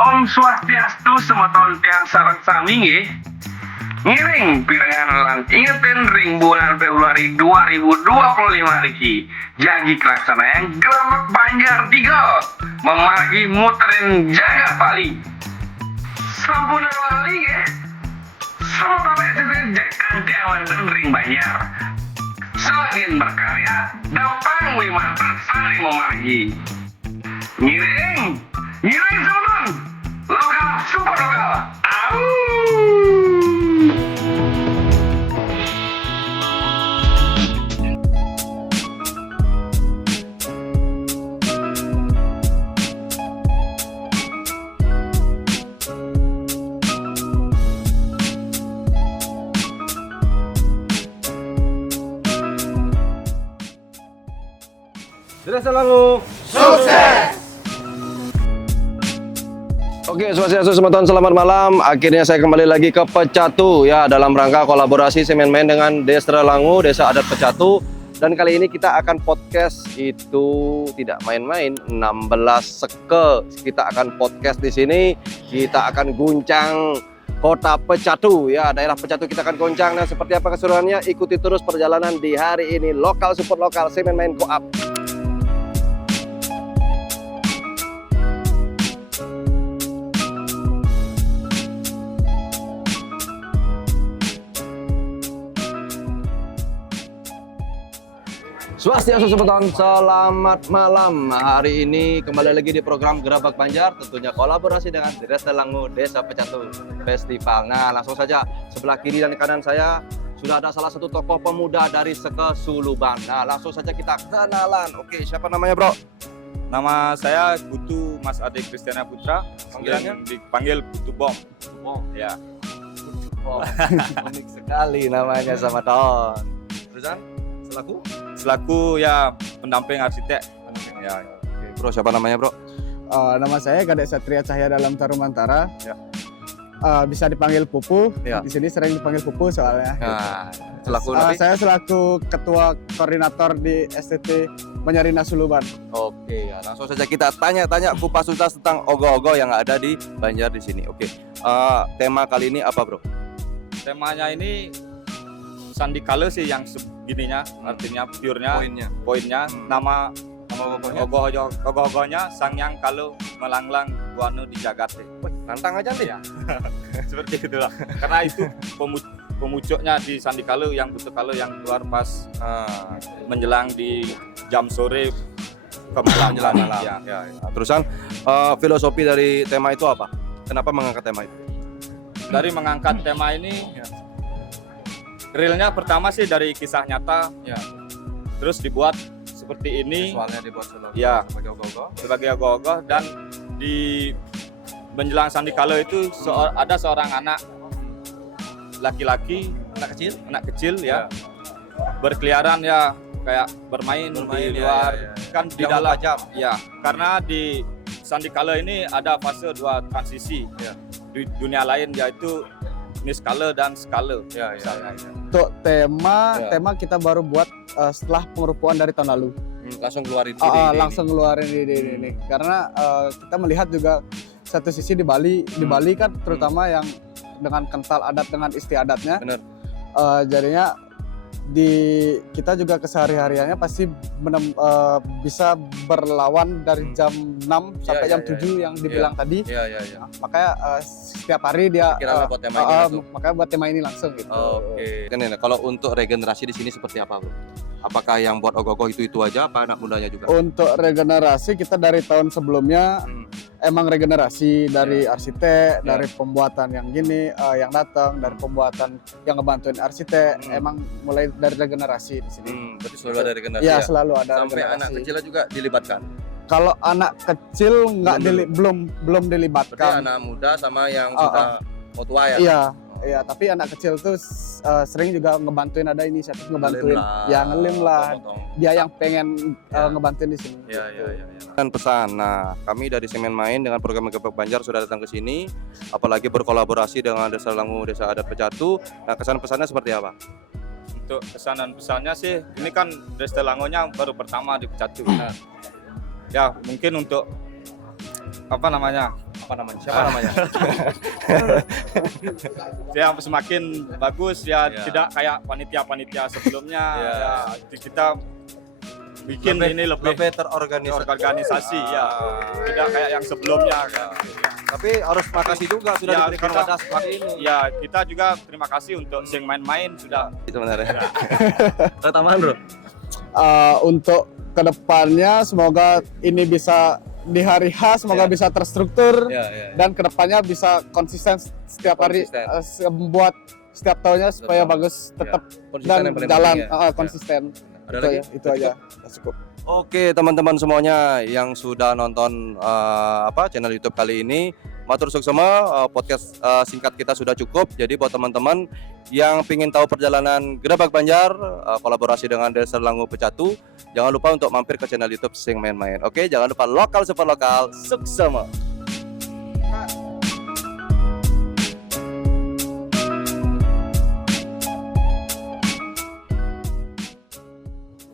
Om Swastiastu semeton tiang sareng sami nggih. Ngiring pirengan lan ingetin ring bulan Februari 2025 niki. Janji kelaksana yang Grebeg Banjar 3 memargi muterin jaga Bali. Sampun lali nggih. Sampai titik jakan tiawan dan ring Banjar. Selain berkarya, dapat wimatan saling memargi. Ngiring teman-teman, lokal super lokal. Au. Desa Langu Sukses! Oke, Swastiastu semeton, selamat malam. Akhirnya saya kembali lagi ke Pecatu ya, dalam rangka kolaborasi Semen Main dengan Desa Langu, Desa Adat Pecatu. Dan kali ini kita akan podcast itu tidak main-main, 16 seke. Kita akan podcast di sini, kita akan guncang Kota Pecatu ya, daerah Pecatu kita akan goncang. Dan seperti apa keseruannya, ikuti terus perjalanan di hari ini. Lokal support lokal, Semen Main Koap. Swastiastu semeton, selamat malam. Hari ini kembali lagi di program Grebeg Banjar, tentunya kolaborasi dengan Desa Langu, Desa Pecatu Festival. Nah, langsung saja sebelah kiri dan kanan saya sudah ada salah satu tokoh pemuda dari Seke Suluban. Nah, langsung saja kita kenalan. Oke, siapa namanya, Bro? Nama saya Putu Mas Ade Kristiana Putra, Panggilannya? dipanggil Putu Bom. Oh, Ya, oh, unik sekali namanya sama Ton. Terusan selaku ya pendamping arsitek. Ya, Oke, Bro, siapa namanya, Bro? Nama saya Kadek Satria Cahya dalam Tarumantara. Ya. Bisa dipanggil Pupu. Ya. Di sini sering dipanggil Pupu soalnya. Nah, selaku nanti. Saya selaku ketua koordinator di STT Banyarina Suluban. Oke, ya, langsung saja kita tanya-tanya kupas tuntas tentang ogoh-ogoh yang ada di Banjar di sini. Oke, tema kali ini apa, Bro? temanya ini Sandi Kale sih yang segininya, artinya purenya, poinnya. Nama ogoh-ogohnya Sang Yang Kale melanglang buanu di Jagate. Tantang aja nih. Ya. Seperti itulah. Karena itu pemucuknya di Sandi Kale yang Putu Kale yang keluar pas menjelang di jam sore ke malam. Menjelang malam. Ya. Terusan filosofi dari tema itu apa? Kenapa mengangkat tema itu? Dari mengangkat tema ini, realnya pertama sih dari kisah nyata, Ya. terus dibuat seperti ini Visualnya dibuat Ya. sebagai ogoh-ogoh. sebagai ogoh-ogoh, dan di menjelang Sandi Kale itu ada seorang anak laki-laki, anak kecil ya, berkeliaran ya, kayak bermain di luar, kan di Yang dalam tajam. ya, karena di Sandi Kale ini ada fase 2 transisi Ya. di dunia lain, yaitu Niskale dan Skale. Ya. Untuk tema Ya. kita baru buat setelah pengerupuan dari tahun lalu. Langsung keluarin ide Langsung ngeluarin ide ini. Karena kita melihat juga satu sisi di Bali, kan terutama yang dengan kental adat dengan istiadatnya. Bener. Jadinya kita juga kesehari-hariannya pasti bisa berlawan dari jam 6 sampai jam 7 yang dibilang tadi. Iya. Makanya setiap hari dia Pikirannya buat tema ini langsung. makanya buat tema ini langsung gitu. Oke. Kan kalau untuk regenerasi di sini seperti apa, Bro? Apakah yang buat ogoh-ogoh itu aja, apa anak mudanya juga? Untuk regenerasi kita dari tahun sebelumnya emang regenerasi dari arsitek, dari pembuatan yang gini, yang datang dari pembuatan yang ngebantuin arsitek, emang mulai dari regenerasi di sini. Berarti selalu ada regenerasi Iya, ya? selalu ada Sampai regenerasi. anak kecilnya juga dilibatkan? Kalau anak kecil nggak belum Berarti dilibatkan. anak muda sama yang sudah mau tua ya? Iya, tapi anak kecil tuh sering juga ngebantuin, ada inisiatif ngebantuin. Ngelim Ya ngelim lah. potong-potong. Dia yang pengen ngebantuin di sini. Iya. Dan pesan, nah kami dari Semen Main dengan program Grebeg Banjar sudah datang ke sini, apalagi berkolaborasi dengan Desa Langu, Desa Adat Pecatu. Nah, kesan pesannya seperti apa? Untuk kesan dan pesannya sih, ini kan Desa Langonya baru pertama di Pecatu. Ya mungkin untuk apa namanya? Siapa namanya? Yang semakin bagus ya, tidak kayak panitia-panitia sebelumnya. Ya, kita bikin ini lebih terorganisasi ya, tidak kayak yang sebelumnya. Tapi harus makasih juga sudah Ya, diberikan kita- wadah seperti ini. Ya, kita juga terima kasih untuk Sing Main-Main sudah. Itu benar ya. Tambahan bro. Untuk kedepannya semoga ini bisa di hari H semoga bisa terstruktur Ya. dan kedepannya bisa konsisten setiap hari membuat setiap tahunnya supaya bagus tetap dan jalan konsisten. Ada Itu lagi? ya, itu aja. Cukup. Oke teman-teman semuanya yang sudah nonton channel YouTube kali ini, matur suksema, podcast singkat kita sudah cukup. Jadi buat teman-teman yang ingin tahu perjalanan Gerabak Banjar kolaborasi dengan Desa Langu Pecatu, jangan lupa untuk mampir ke channel YouTube Sing Main-Main. Oke, jangan lupa lokal super lokal, suksema.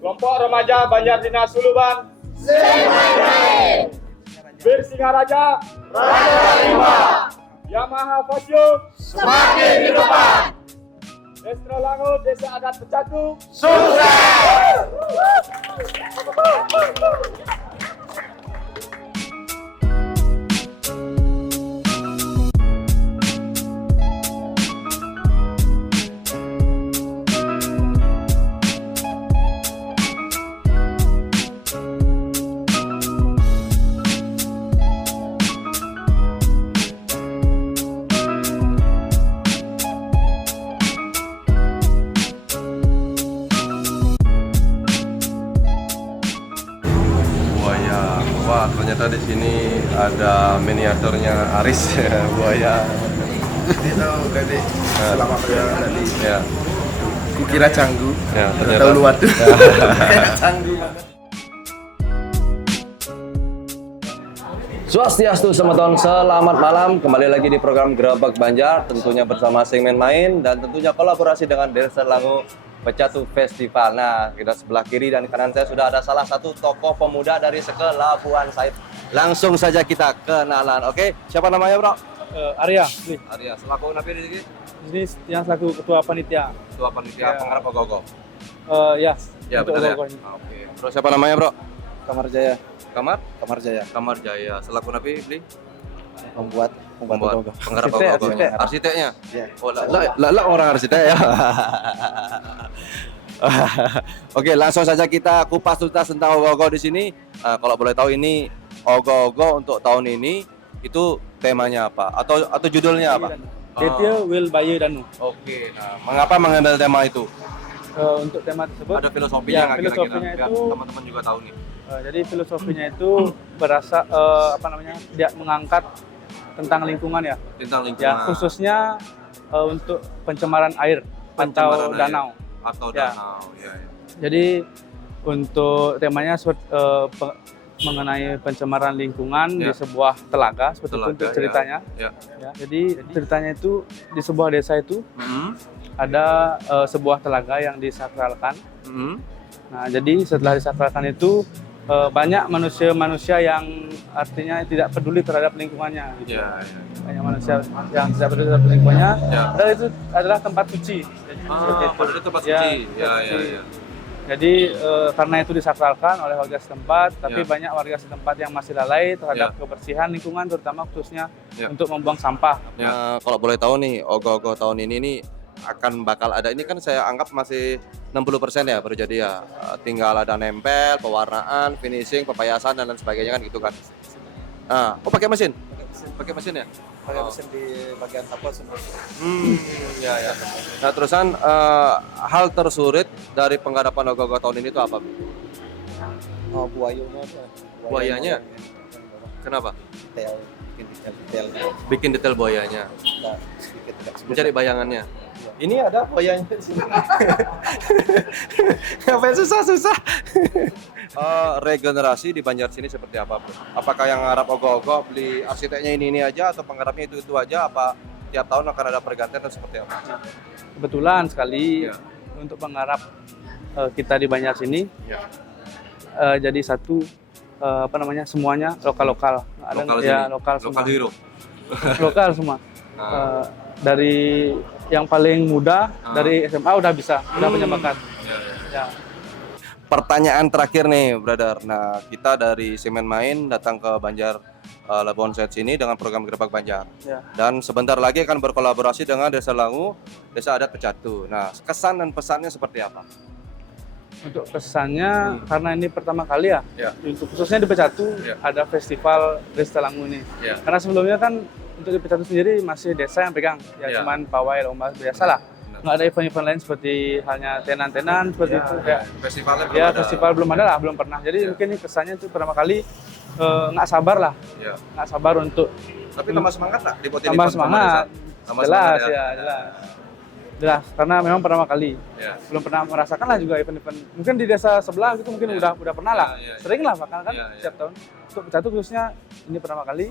Kelompok remaja Banjar Dinas Suluban. Bir Singaraja. Raja 5. Yamaha Fasio. Semakin di depan. Destra Langu Desa Adat Pecatu. Buaya, wah ternyata di sini ada miniaturnya Aris ya, buaya. Itu tadi selama perjalanan tadi Ya, kukira canggu, ya ternyata. tahu luar tuh canggu. Swastiastu, selamat malam. Kembali lagi di program Gerabak Banjar, tentunya bersama Sing Main-Main dan tentunya kolaborasi dengan Desa Langu Pecatu Festival. Nah, kita sebelah kiri dan kanan saya sudah ada salah satu tokoh pemuda dari Seke Labuan Said. Langsung saja kita kenalan. Oke, siapa namanya, Bro? Arya, nih, Arya, selaku napi di sini. ini yang selaku ketua panitia. Ketua panitia Ya. penggarap Ogogo. Ya, Ya, untuk benar ya. Ogogo ini. Oke. Bro, siapa namanya, Bro? Kamar Jaya, Kamar? Kamar Jaya Kamar Jaya. Selaku napi beli membuat penggarap Arsitek, Ogogo. arsitek. Arsiteknya? Ya. Oh, lah orang arsitek ya. Oke, langsung saja kita kupas tuntas tentang Ogogo di sini. Kalau boleh tahu ini Ogogo untuk tahun ini itu temanya apa? Atau judulnya apa? Setia Will Bayu Danu. Oke, nah mengapa mengambil tema itu? Untuk tema tersebut, Ada filosofinya Ya, nggak kira-kira? filosofinya Biar itu- teman-teman juga tahu nih. jadi filosofinya itu berasa dia mengangkat tentang lingkungan ya. Tentang Ya, lingkungan khususnya untuk pencemaran air Pencemaran atau air. danau. atau Ya. danau. Ya, ya. Jadi untuk temanya mengenai pencemaran lingkungan Ya. di sebuah telaga seperti itu Telaga, untuk ya. ceritanya. Ya. Ya, jadi ceritanya itu di sebuah desa itu Mhm. ada sebuah telaga yang disakralkan. Mhm. Nah, jadi setelah disakralkan itu banyak manusia-manusia yang artinya tidak peduli terhadap lingkungannya. Gitu. Ya, ya. Banyak manusia yang tidak peduli terhadap lingkungannya. Ya. Padahal itu adalah tempat suci. Jadi, seperti itu. Padahal itu tempat Ya, suci. tempat Ya, ya, suci. ya. Jadi karena itu disakralkan oleh warga setempat, tapi Ya. banyak warga setempat yang masih lalai terhadap kebersihan lingkungan, terutama khususnya Ya. untuk membuang sampah. Kalau boleh tahu nih, Ogogo tahun ini nih akan bakal ada, ini kan saya anggap masih 60% ya baru jadi ya. Tinggal ada nempel, pewarnaan, finishing, pepayasan dan lain sebagainya kan gitu kan. Nah, oh pakai mesin? Pakai mesin ya? pakai mesin di bagian kapal semua. Ya ya. Nah, terusan hal tersulit dari penggarapan Ogogo tahun ini itu apa? Oh, buayanya apa? Buayanya? Kenapa? Detail, bikin detail. Bikin detail buayanya, mencari bayangannya. Ini ada buayanya di sini. Ngapain susah-susah? Regenerasi di Banjar sini seperti apa, Bro? Apakah yang ngarap Ogogo beli arsiteknya ini aja atau penggarapnya itu aja? Apa tiap tahun akan ada pergantian dan seperti apa? Kebetulan sekali Ya. untuk penggarap kita di Banjar sini Ya. jadi satu semuanya lokal-lokal. ada Lokal ya sini? lokal semua. Lokal hero. Lokal semua. Dari yang paling muda dari SMA udah bisa, udah punya bakat. Ya. Pertanyaan terakhir nih, brother. Nah, kita dari Semen Main datang ke Banjar Labuan Set sini dengan program Gerebek Banjar. Ya. Dan sebentar lagi akan berkolaborasi dengan Desa Langu, Desa Adat Pecatu. Nah, kesan dan pesannya seperti apa? Untuk kesannya karena ini pertama kali ya, Ya. untuk khususnya di Pecatu Ya. ada festival Desa Langu ini. Ya. Karena sebelumnya kan untuk di Pecatu sendiri masih desa yang pegang, ya Ya. cuman pawai lomba biasa lah. Nggak ada event-event lain seperti halnya tenan-tenan seperti itu kayak Festivalnya ya festival belum ada lah, belum pernah. Jadi mungkin ini kesannya itu pertama kali nggak sabar lah, Ya. nggak sabar untuk Tapi tambah semangat lah di tambah semangat. Tambah Jelas semangat ya, jelas. Karena memang pertama kali. Ya. Belum pernah merasakan lah juga event-event. Mungkin di desa sebelah gitu mungkin udah pernah lah. Ya, ya. Sering lah bahkan kan Ya, ya. setiap tahun. Untuk Pecatu khususnya ini pertama kali.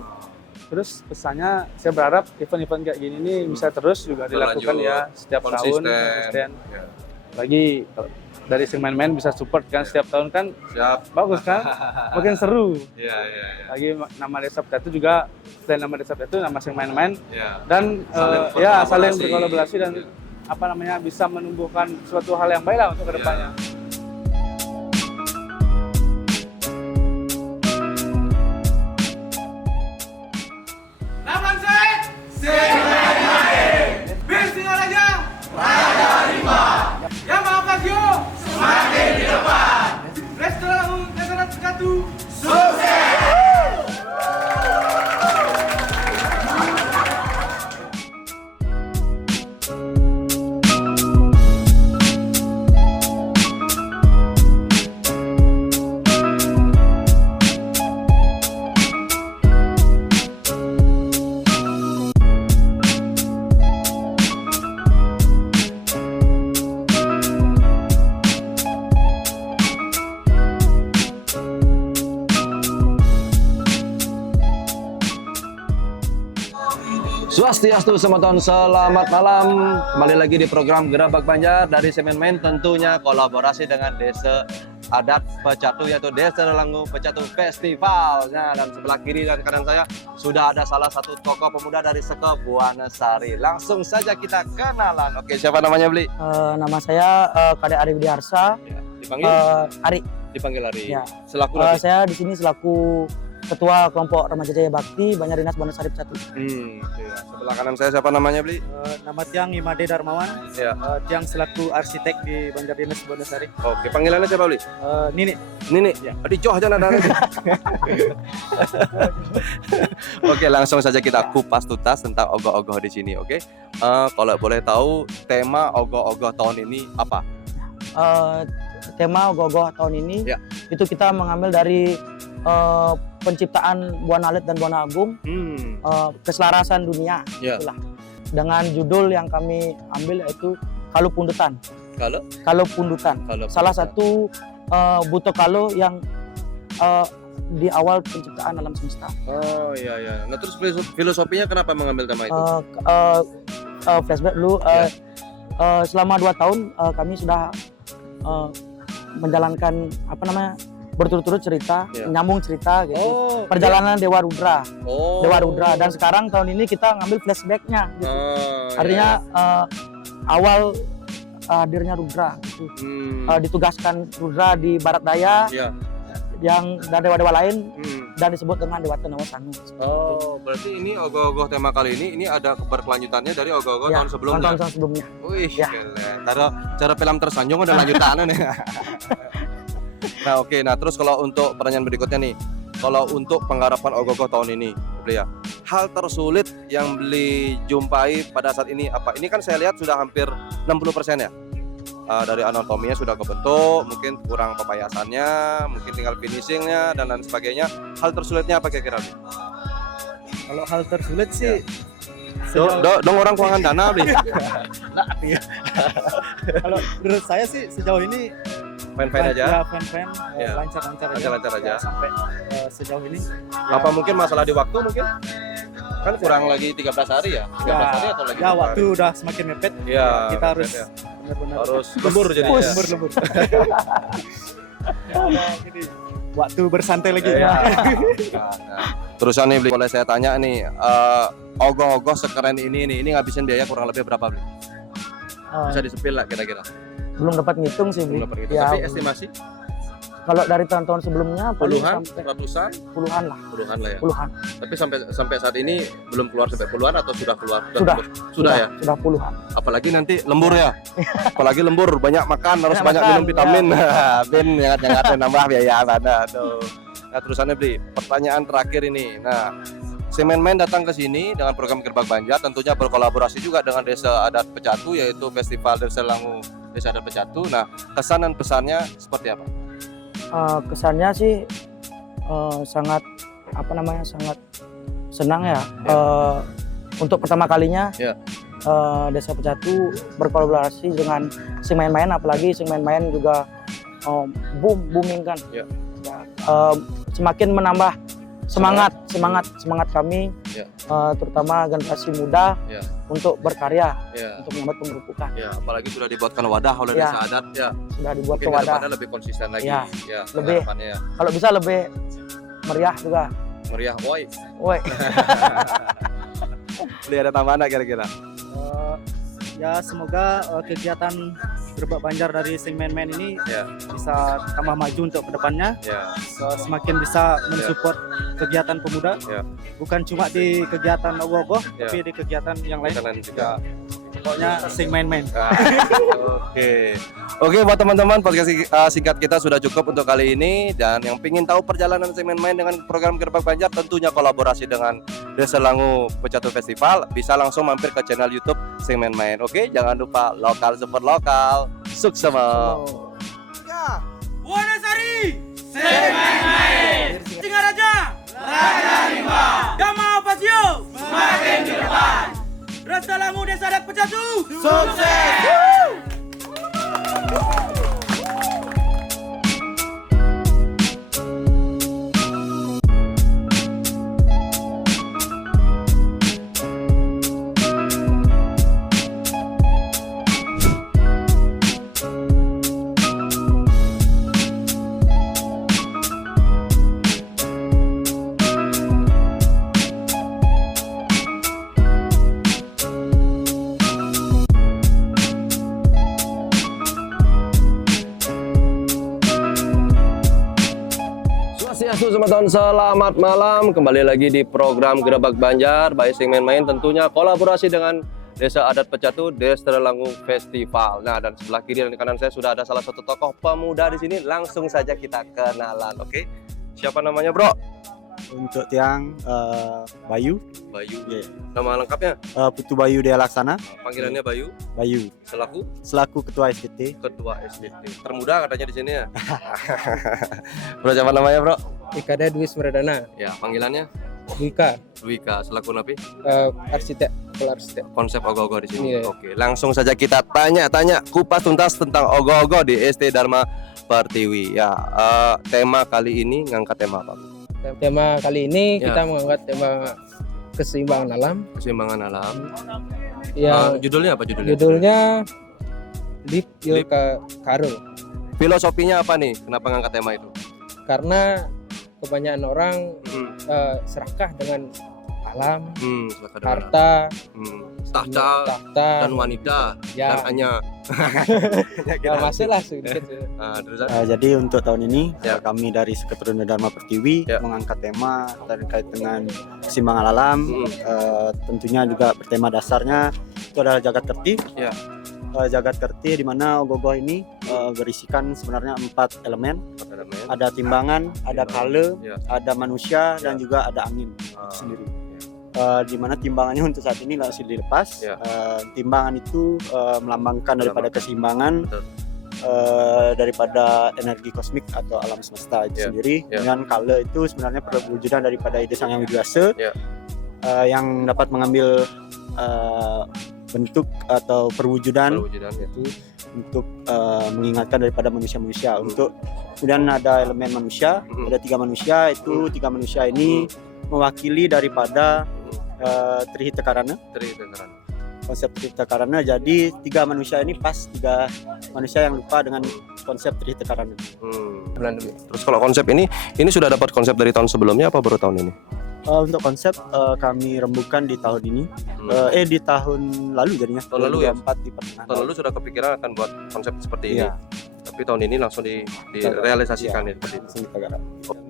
Terus pesannya saya berharap event-event kayak gini nih bisa terus juga dilakukan Berlanjut, ya setiap tahun konsisten. Ya. Lagi dari Semen bisa support kan setiap tahun kan Siap. bagus kan, makin seru. Ya, ya, ya. Lagi nama desa Pecatu juga selain nama desa Pecatu nama Semen Ya. dan saling berkolaborasi dan apa namanya bisa menumbuhkan suatu hal yang baik lah untuk kedepannya. Swastiastu semeton, selamat malam. Kembali lagi di program Gerebek Banjar dari Semen Main, tentunya kolaborasi dengan Desa Adat Pecatu yaitu Desa Langu Pecatu Festival. Nah, dan sebelah kiri dan kanan saya sudah ada salah satu tokoh pemuda dari Seke Buanasari. Langsung saja kita kenalan. Oke, siapa namanya, Bli? Nama saya Kadek Ari Widiarsa. Ya, dipanggil Ari. dipanggil Ari. Ya. Selaku nanti. Saya di sini selaku Ketua Kelompok Remaja Jaya Bakti Banjar Dinas Buanasari Pecatu. Iya. Sebelah kanan saya siapa namanya, Bli? Nama Tiang Imade Darmawan, Ya. Tiang selaku arsitek di Banjar Dinas Buanasari. Oke, panggilannya siapa, Bli? Nini. Nini. Aduh, coh aja nada. Oke, langsung saja kita kupas tuntas tentang ogoh-ogoh di sini, oke? Kalau boleh tahu tema ogoh-ogoh tahun ini apa? Tema ogoh-ogoh tahun ini Ya. itu kita mengambil dari penciptaan Buana Alit dan Buana Agung, keselarasan dunia, Ya. itulah. Dengan judul yang kami ambil yaitu Kalu Pundutan. Kalu Pundutan. Salah satu buto kalu yang di awal penciptaan alam semesta. Oh iya. Nah terus filosofinya kenapa mengambil tema itu? Flashback dulu. Selama 2 tahun kami sudah menjalankan berturut-turut cerita, Ya. nyambung cerita gitu. Oh, Perjalanan Dewa Rudra, Dewa Rudra. dan sekarang tahun ini kita ngambil flashbacknya gitu. Oh, Artinya awal hadirnya Rudra gitu. Ditugaskan Rudra di Barat Daya Iya. yang dan dewa-dewa lain dan disebut dengan Dewa Tenawa Sangu. Oh, berarti ini ogoh-ogoh tema kali ini ada berkelanjutannya dari ogoh-ogoh Ya, tahun sebelumnya. tahun sebelumnya. Wih, Ya. keren. Cara film tersanjung ada lanjutannya nih. Nah, oke. Nah, terus kalau untuk pertanyaan berikutnya nih, kalau untuk penggarapan ogoh-ogoh tahun ini, Beli ya, hal tersulit yang Beli jumpai pada saat ini apa? Ini kan saya lihat sudah hampir 60% ya. Dari anatominya sudah kebentuk, mungkin kurang pepayasannya, mungkin tinggal finishingnya dan lain sebagainya. Hal tersulitnya apa kira-kira, Bli? Kalau hal tersulit sih, Dong orang keuangan dana, Bli. kalau menurut saya sih sejauh ini Fan-fan aja. Ya, fan-fan, Ya. lancar-lancar aja. Lancar-lancar aja. Ya, sampai sejauh ini. Apa mungkin masalah di waktu mungkin? Kan kurang lagi 13 hari ya? 13 hari atau lagi? Ya, berapa waktu hari? udah semakin mepet. Iya, Kita harus ya. benar-benar Harus lembur jadi ya. lembur. waktu bersantai lagi. Terusan nih, boleh saya tanya nih, ogoh-ogoh sekeren ini ngabisin biaya kurang lebih berapa beli? Bisa disepil lah kira-kira. Belum dapat ngitung sih, Bli. Belum dapat gitu. Ya, Tapi estimasi kalau dari tahun-tahun sebelumnya paling puluhan, sampai ratusan, puluhan lah, puluhan lah ya. puluhan. Tapi sampai saat ini belum keluar sampai puluhan atau sudah keluar? Sudah. Sudah ya. Sudah puluhan. Apalagi nanti lembur ya. Apalagi lembur, banyak makan, harus Banyak banyak makan, minum vitamin. Ben yang nambah biaya mana tuh. Nah, terusannya Bli, pertanyaan terakhir ini. Nah, Semen Main datang ke sini dengan program Gerbang Banjar, tentunya berkolaborasi juga dengan Desa Adat Pecatu, yaitu Festival Desa Langu Desa Adat Pecatu. Nah, kesan dan pesannya seperti apa? Kesannya sih sangat sangat senang ya. Untuk pertama kalinya Ya. Desa Pecatu berkolaborasi dengan Semen Main, apalagi Semen Main juga booming kan. Ya. Semakin menambah semangat kami, Ya. terutama generasi muda Ya. untuk berkarya, Ya. untuk menyambut pemberpukan. Ya, apalagi sudah dibuatkan wadah oleh Ya. Desa Adat ya. Sudah dibuat Mungkin ke wadah. kedepannya lebih konsisten lagi. Ya. Ya, Lebih. harapannya ya. Kalau bisa lebih meriah juga. Meriah, woi. Woi. Beli ada tambahan nggak kira-kira? Ya semoga kegiatan Gerbang Banjar dari Semen Main ini Ya. bisa tambah maju untuk kedepannya. Ya. Semakin bisa mensupport kegiatan pemuda, Ya. bukan cuma di kegiatan ogoh-ogoh, Ya. tapi di kegiatan yang lain. Kalian juga. Pokoknya Semen Main. Oke, buat teman-teman podcast singkat kita sudah cukup untuk kali ini, dan yang ingin tahu perjalanan Semen Main dengan program Gerbang Banjar, tentunya kolaborasi dengan Desa Langu Pecatu Festival, bisa langsung mampir ke channel YouTube Semen Main. Oke, jangan lupa lokal support lokal. Sukses semua. Wonosari, Semen Main, Singaraja, Raja Rimba, Dama Pasio, semakin ke depan. Desa Langu Desa Adat Pecatu, sukses! Swastiastu, teman-teman, selamat malam. Kembali lagi di program Gerbang Banjar by Semen Main, tentunya kolaborasi dengan Desa Adat Pecatu Desa Langu Festival. Nah, dan sebelah kiri dan kanan saya sudah ada salah satu tokoh pemuda di sini. Langsung saja kita kenalan, oke? Siapa namanya, Bro? Untuk tiang Bayu, Bayu. Yeah. Nama lengkapnya? Putu Bayu Dea Laksana, Panggilannya Bayu. Bayu Selaku Ketua SDT. Ketua SDT. Termuda katanya di sini ya. Bro, siapa namanya, Bro? Ikada Dwi Smerdana, Ya, panggilannya Wika, Dwika. Selaku napi? arsitek, kepala arsitek. Konsep ogoh-ogoh di sini. Iya. Oke, langsung saja kita tanya-tanya kupas tuntas tentang ogoh-ogoh di ST Dharma Pertiwi. Ya, tema kali ini ngangkat tema apa? Tema kali ini Ya. kita mengangkat tema keseimbangan alam. Keseimbangan alam. Yang Judulnya apa judulnya? judulnya Live Your Live. Karul. Filosofinya apa nih? Kenapa ngangkat tema itu? Karena kebanyakan orang serakah dengan alam, Silakan dengar. harta, Tahta dan wanita dan ya, hanya. masuklah sedikit. Terusan. Jadi untuk tahun ini Ya. kami dari Sekretariat Dharma Pertiwi Ya. mengangkat tema terkait dengan keseimbangan alam. Tentunya juga bertema dasarnya itu adalah jagat kerti. Ya. Jagat kerti di mana ogoh-ogoh ini berisikan sebenarnya 4 elemen. Ada timbangan, ada kala, Ya. ada manusia, dan Ya. juga ada angin itu sendiri. Di mana timbangannya untuk saat ini masih dilepas. Ya. Timbangan itu melambangkan daripada keseimbangan, Betul. daripada energi kosmik atau alam semesta itu Ya. sendiri. Ya. Dengan kala itu sebenarnya perwujudan daripada ide Sang Yang Widi Wasa, Ya. yang dapat mengambil bentuk atau perwujudan Perwujudannya. itu untuk mengingatkan daripada manusia-manusia. Untuk kemudian ada elemen manusia, ada 3 manusia. Itu 3 manusia ini mewakili daripada Trihita Karana. konsep Trihita Karana. Jadi 3 manusia ini pas 3 manusia yang lupa dengan konsep Trihita Karana. Terus kalau konsep ini sudah dapat konsep dari tahun sebelumnya apa baru tahun ini? Untuk konsep kami rembukan di tahun ini, di tahun lalu jadinya. Tahun lalu ya? 2024 di pertengahan. Tahun lalu sudah kepikiran akan buat konsep seperti ini. Iya. Tapi tahun ini langsung direalisasikan ya seperti itu. Trihita Karana.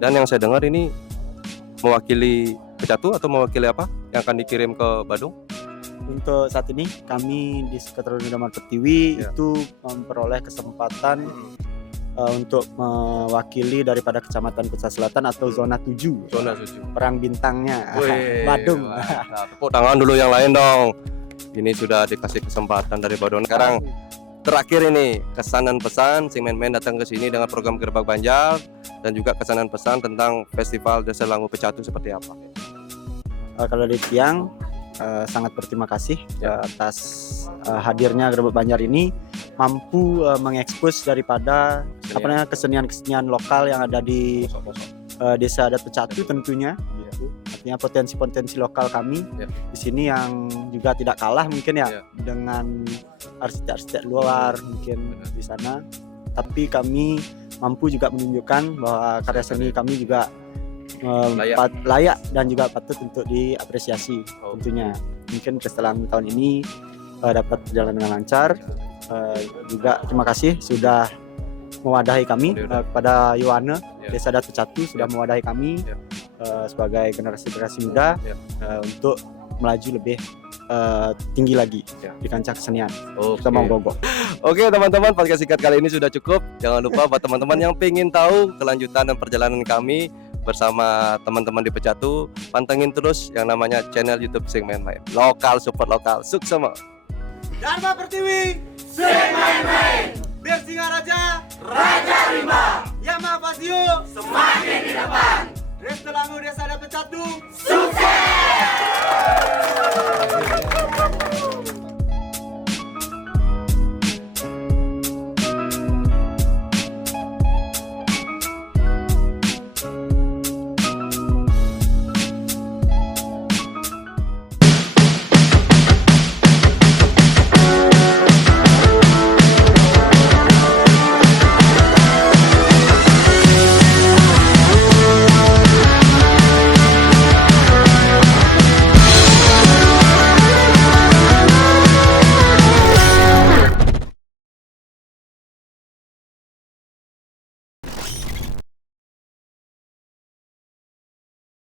Dan yang saya dengar ini mewakili Pecatu atau mewakili apa yang akan dikirim ke Badung? Untuk saat ini kami di Sekretariat Damar Pertiwi Ya. itu memperoleh kesempatan untuk mewakili daripada Kecamatan Kuta Selatan atau zona 7. Zona 7. Perang bintangnya Wih, Badung. mantap. Tepuk tangan dulu yang lain dong. Ini sudah dikasih kesempatan dari Badung. Sekarang terakhir ini kesan dan pesan Sing Men datang ke sini dengan program Gerbang Banjar dan juga kesan dan pesan tentang Festival Desa Langu Pecatu seperti apa? Kalau di Tiang sangat berterima kasih atas hadirnya Gerbang Banjar ini mampu mengekspos daripada kesenian-kesenian lokal yang ada di Desa Adat Pecatu tentunya. Gitu. Artinya potensi-potensi lokal kami di sini yang juga tidak kalah mungkin dengan arsitek-arsitek luar mungkin di sana. Tapi kami mampu juga menunjukkan bahwa karya seni kami juga layak dan juga patut untuk diapresiasi tentunya. Mungkin setelah tahun ini dapat berjalan dengan lancar. Juga terima kasih sudah mewadahi kami kepada Yohane Desa Adat Pecatu sudah mewadahi kami sebagai generasi muda untuk melaju lebih tinggi lagi di kancah kesenian. Kita mau gogo. Oke teman-teman, podcast singkat kali ini sudah cukup. Jangan lupa buat teman-teman yang pengen tahu kelanjutan dan perjalanan kami bersama teman-teman di Pecatu, pantengin terus yang namanya channel YouTube Sing Men. Lokal support lokal. Sukses semua. Dharma Pertiwi, Sing Men. Bir Singaraja, Raja Rimba. Yama Pasio, semakin di depan. Desa Langu Desa Adat Pecatu, sukses.